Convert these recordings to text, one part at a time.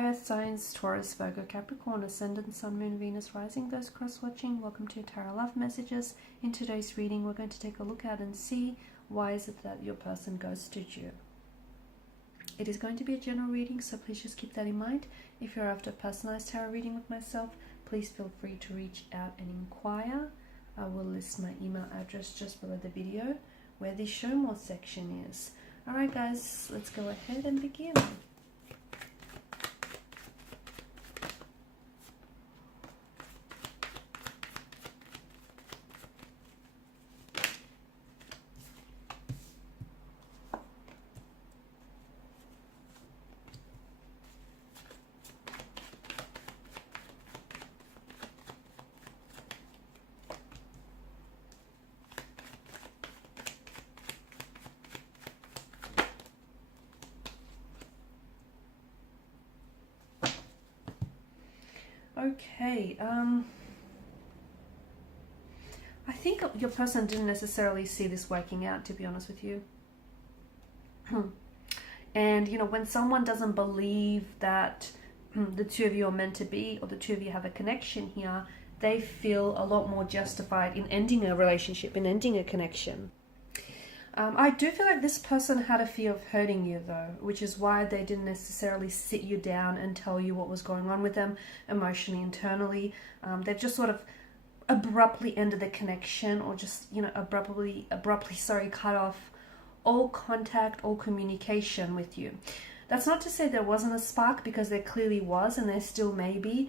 Hi Earth signs, Taurus, Virgo, Capricorn, Ascendant, Sun, Moon, Venus, Rising. Those cross-watching, welcome to Tarot Love Messages. In today's reading, we're going to take a look at and see why is it that your person ghosted you. It is going to be a general reading, so please just keep that in mind. If you're after a personalized tarot reading with myself, please feel free to reach out and inquire. I will list my email address just below the video where the show more section is. Alright guys, let's go ahead and begin. Okay, I think your person didn't necessarily see this working out, to be honest with you. And, you know, when someone doesn't believe that the two of you are meant to be, or the two of you have a connection here, they feel a lot more justified in ending a relationship, in ending a connection. I do feel like this person had a fear of hurting you though, which is why they didn't necessarily sit you down and tell you what was going on with them emotionally, internally. They've just sort of abruptly ended the connection, or just, you know, abruptly cut off all contact, all communication with you. That's not to say there wasn't a spark, because there clearly was, and there still may be.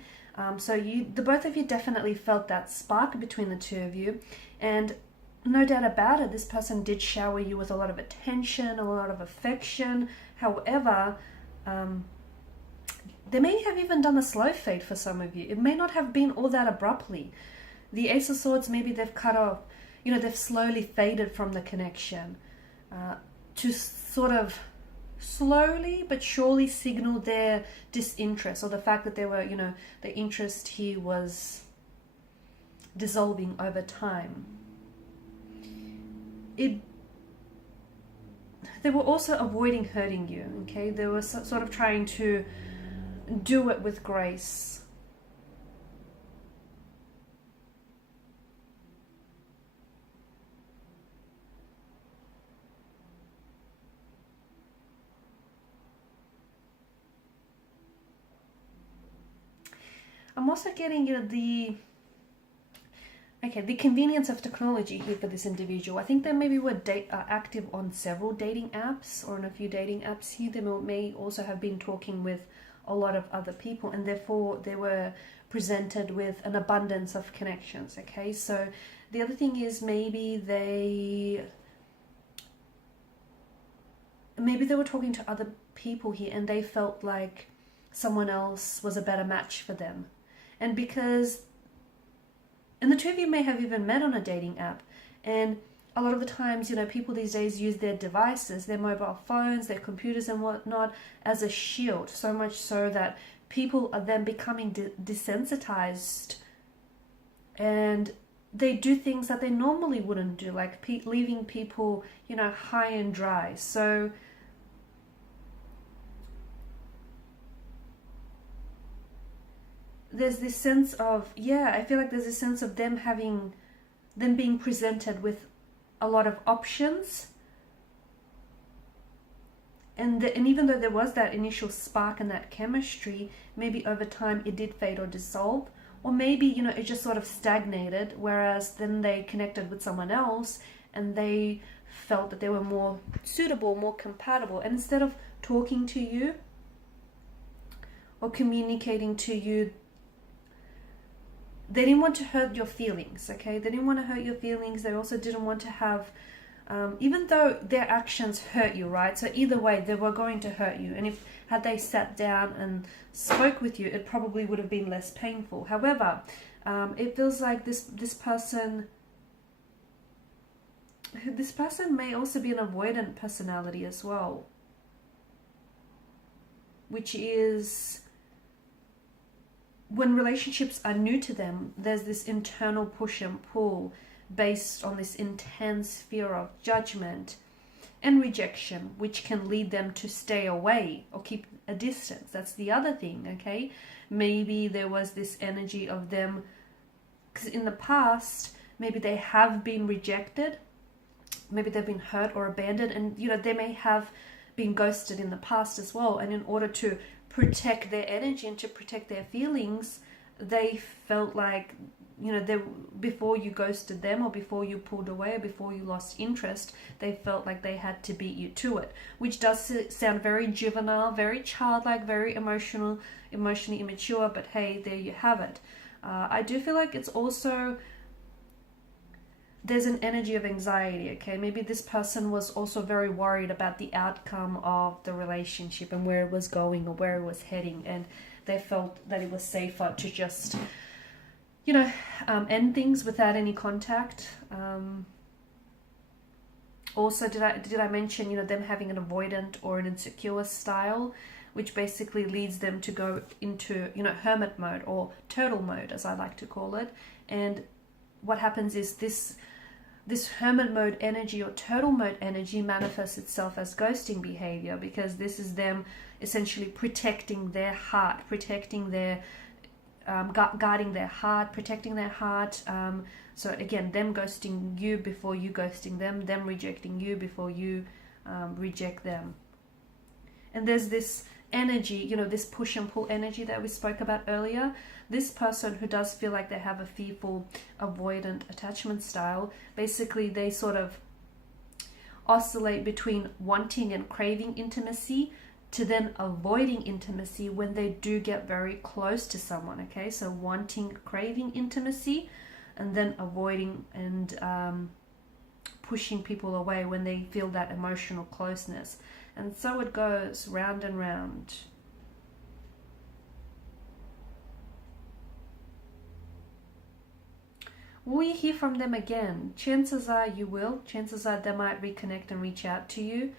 So the both of you definitely felt that spark between the two of you, and no doubt about it, this person did shower you with a lot of attention, a lot of affection. However, they may have even done a slow fade for some of you. It may not have been all that abruptly. The Ace of Swords, maybe they've cut off, you know, they've slowly faded from the connection to sort of slowly but surely signal their disinterest, or the fact that they were, you know, the interest here was dissolving over time. They were also avoiding hurting you, okay? They were sort of trying to do it with grace. I'm also getting, you know, the convenience of technology here for this individual. I think they maybe were active on several dating apps, or on a few dating apps here. They may also have been talking with a lot of other people, and therefore they were presented with an abundance of connections, okay? So the other thing is maybe they were talking to other people here, and they felt like someone else was a better match for them. And the two of you may have even met on a dating app, and a lot of the times, you know, people these days use their devices, their mobile phones, their computers and whatnot, as a shield, so much so that people are then becoming desensitized, and they do things that they normally wouldn't do, like leaving people, you know, high and dry. So there's this sense of, I feel like there's a sense of them being presented with a lot of options, and even though there was that initial spark and that chemistry, maybe over time it did fade or dissolve, or maybe, you know, it just sort of stagnated, whereas then they connected with someone else and they felt that they were more suitable, more compatible, and instead of talking to you or communicating to you, they didn't want to hurt your feelings, okay? They didn't want to hurt your feelings. They also didn't want to have, even though their actions hurt you, right? So either way, they were going to hurt you. And had they sat down and spoke with you, it probably would have been less painful. However, it feels like this person may also be an avoidant personality as well, which is, when relationships are new to them, there's this internal push and pull based on this intense fear of judgment and rejection, which can lead them to stay away or keep a distance. That's the other thing, okay? Maybe there was this energy of them, because in the past, maybe they have been rejected, maybe they've been hurt or abandoned, and they may have been ghosted in the past as well. And in order to protect their energy and to protect their feelings, they felt like, before you ghosted them, or before you pulled away, or before you lost interest, they felt like they had to beat you to it, which does sound very juvenile, very childlike, very emotionally immature. But hey, there you have it. I do feel like it's also, there's an energy of anxiety, okay? Maybe this person was also very worried about the outcome of the relationship and where it was going or where it was heading, and they felt that it was safer to just end things without any contact. Also, did I mention, them having an avoidant or an insecure style, which basically leads them to go into, hermit mode, or turtle mode, as I like to call it. And what happens is this hermit mode energy or turtle mode energy manifests itself as ghosting behavior, because this is them essentially protecting their heart, protecting their guarding their heart, protecting their heart. So again, them ghosting you before you ghosting them rejecting you before you reject them. And there's this energy, this push and pull energy that we spoke about earlier. This person who does feel like they have a fearful, avoidant attachment style, basically they sort of oscillate between wanting and craving intimacy to then avoiding intimacy when they do get very close to someone, okay? So wanting, craving intimacy, and then avoiding and pushing people away when they feel that emotional closeness. And so it goes round and round. Will we hear from them again? Chances are you will. Chances are they might reconnect and reach out to you.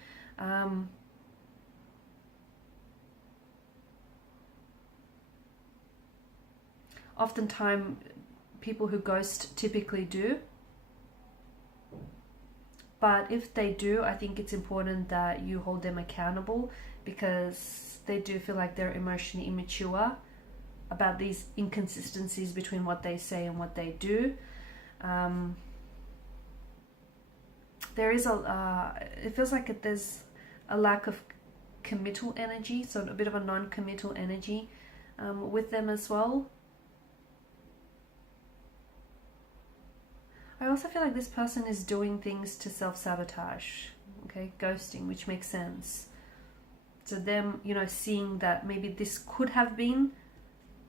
Oftentimes, people who ghost typically do. But if they do, I think it's important that you hold them accountable, because they do feel like they're emotionally immature about these inconsistencies between what they say and what they do. There is it feels like there's a lack of committal energy, so a bit of a non-committal energy with them as well. I also feel like this person is doing things to self-sabotage, okay, ghosting, which makes sense. So them, seeing that maybe this could have been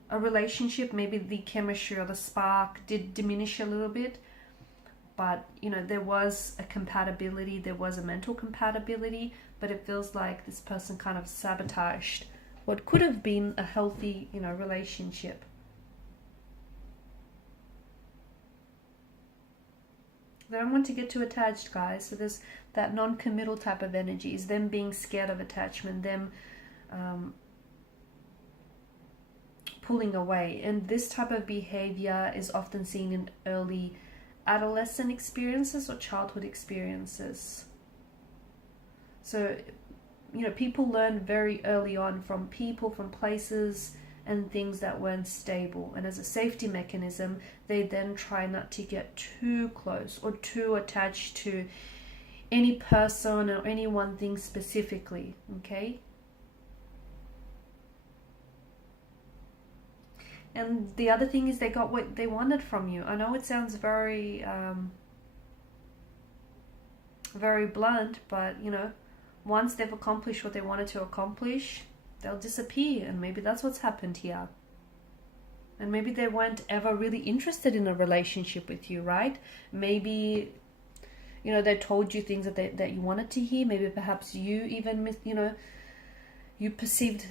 a relationship, maybe the chemistry or the spark did diminish a little bit, but, there was a compatibility, there was a mental compatibility, but it feels like this person kind of sabotaged what could have been a healthy, relationship. They don't want to get too attached, guys. So there's that non-committal type of energy, is them being scared of attachment, them pulling away. And this type of behavior is often seen in early adolescent experiences or childhood experiences. So, people learn very early on from people, from places, and things that weren't stable. And as a safety mechanism, they then try not to get too close or too attached to any person or any one thing specifically, okay? And the other thing is they got what they wanted from you. I know it sounds very, very blunt, but, once they've accomplished what they wanted to accomplish, they'll disappear. And maybe that's what's happened here. And maybe they weren't ever really interested in a relationship with you, right? Maybe, they told you things that you wanted to hear. Maybe perhaps you even, you perceived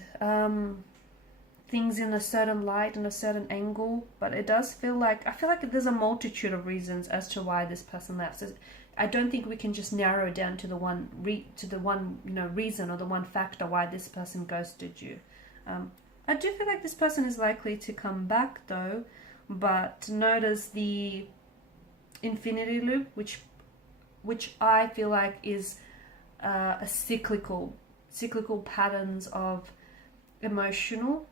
things in a certain light, in a certain angle. But it does feel like, I feel like there's a multitude of reasons as to why this person left. So I don't think we can just narrow it down to the one reason or the one factor why this person ghosted you. I do feel like this person is likely to come back though, but notice the infinity loop, which I feel like is a cyclical patterns of emotional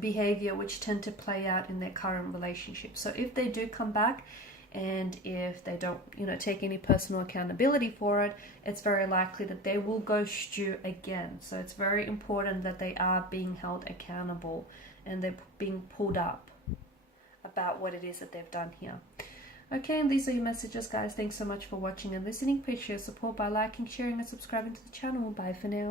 behavior which tend to play out in their current relationship. So if they do come back and if they don't, take any personal accountability for it, it's very likely that they will ghost you again. So it's very important that they are being held accountable and they're being pulled up about what it is that they've done here. Okay, and these are your messages, guys. Thanks so much for watching and listening. Please share support by liking, sharing, and subscribing to the channel. Bye for now.